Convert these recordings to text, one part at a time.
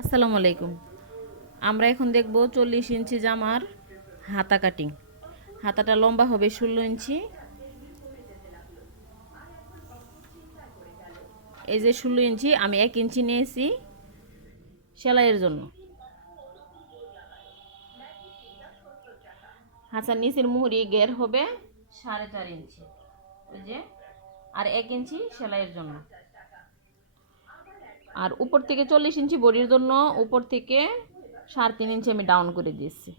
আসসালামু আলাইকুম। আমরা এখন দেখব 40 ইঞ্চি জামার হাতা কাটিং। হাতাটা লম্বা হবে 16 ইঞ্চি। এই যে 16 ইঞ্চি, আমি 1 ইঞ্চি নিয়েছি সেলাইয়ের জন্য। হাতার নিচের মুহুরি গের হবে 4.5 ইঞ্চি, ওই যে, আর 1 ইঞ্চি সেলাইয়ের জন্য। আর উপর থেকে 40 ইঞ্চি বডির জন্য উপর থেকে 3.5 ইঞ্চি আমি ডাউন করে দিয়েছি।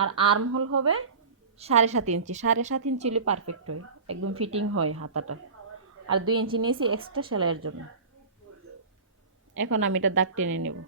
আর আর্ম হোল হবে 7.5 ইঞ্চি। 7.5 ইঞ্চি হলে পারফেক্ট হয়, একদম ফিটিং হয় হাতাটা। আর 2 ইঞ্চি নিয়েছি এক্সট্রা সেলাইয়ের জন্য। এখন আমি এটা দাগ টেনে নেব।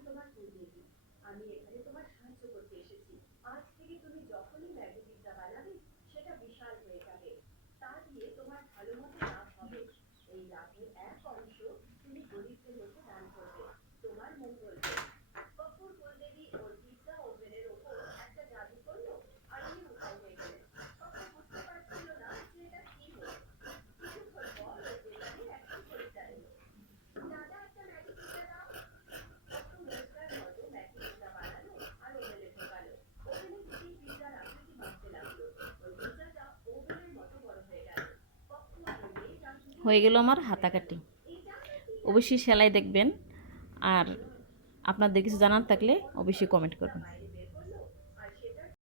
হয়ে গেল আমার হাতা কাটিং। অবশ্যই সেলাই দেখবেন, আর আপনাদের কিছু জানার থাকলে অবশ্যই কমেন্ট করবেন।